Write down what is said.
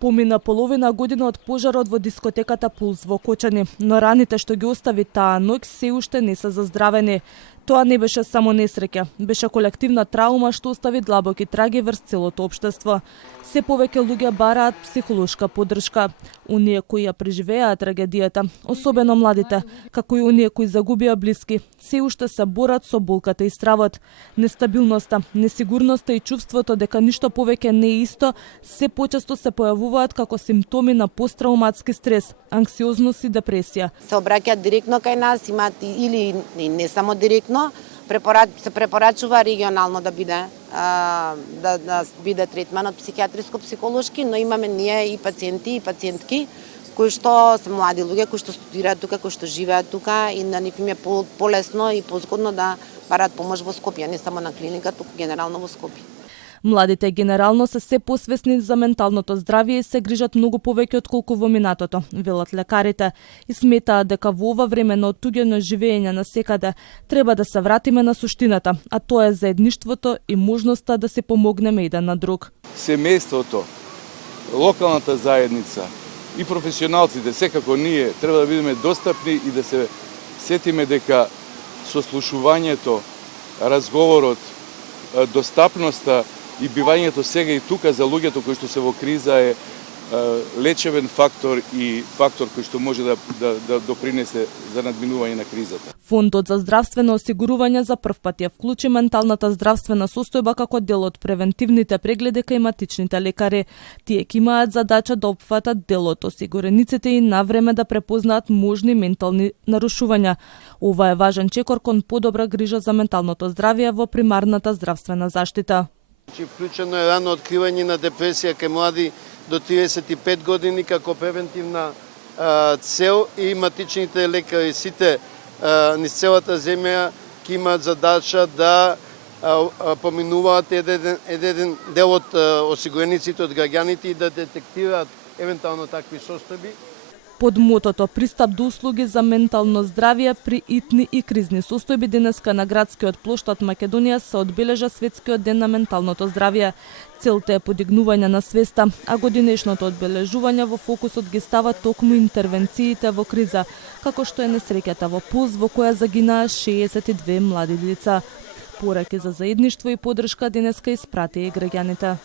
Помина половина година од пожарот во дискотеката Пулс во Кочани, но раните што ги остави таа ноќ се уште не се заздравени. Тоа не беше само несреќа, беше колективна траума што остави длабоки траги врз целото општество. Се повеќе луѓе бараат психолошка поддршка. Оние кои ја преживеа трагедијата, особено младите, како и оние кои загубија блиски, се уште се борат со болката и стравот. Нестабилноста, несигурноста и чувството дека ништо повеќе не е исто, се почесто се појавуваат како симптоми на посттрауматски стрес, анксиозност и депресија. Се обраќаат директно кај нас, имаат или не само директно, се препорачува регионално да биде третманот психијатриско-психолошки, но имаме ние и пациенти и пациентки кои што се млади луѓе, кои што студираат тука, кои што живеат тука и на нив им е полесно и позгодно да бараат помош во Скопје, не само на клиника, туку генерално во Скопје. Младите генерално се посвесни за менталното здравје и се грижат многу повеќе отколку во минатото, велат лекарите, и сметаат дека во ова време на оттуѓено живење на секаде треба да се вратиме на суштината, а тоа е заедништвото и можноста да се помогнеме еден на друг. Семејството, локалната заедница и професионалците, секако ние треба да бидеме достапни и да се сетиме дека сослушувањето, разговорот, достапноста и бивањето сега и тука за луѓето кои што се во криза е лечевен фактор и фактор кој што може да допринесе за надминување на кризата. Фондот за здравствено осигурување за прв пат ја вклучи менталната здравствена состојба како дел од превентивните прегледи кај матичните лекари. Тие ќе имаат задача да опфатат дел од осигурениците и навреме да препознаат можни ментални нарушувања. Ова е важен чекор кон подобра грижа за менталното здравје во примарната здравствена заштита. Вклучено е рано откривање на депресија кај млади до 35 години како превентивна цел и матичните лекари сите низ целата земја ќе имаат задача да поминуваат еден дел од осигурениците од граѓаните и да детектираат евентуално такви состојби. Под мотото пристап до услуги за ментално здравје при итни и кризни состојби денеска на градскиот плоштад Македонија се одбележа светскиот ден на менталното здравје. Целта е подигнување на свеста, а годинешното одбележување во фокусот ги става токму интервенциите во криза, како што е несреќата во Пулс во која загинаа 62 млади лица. Пораки за заедништво и поддршка денеска испратија и граѓаните.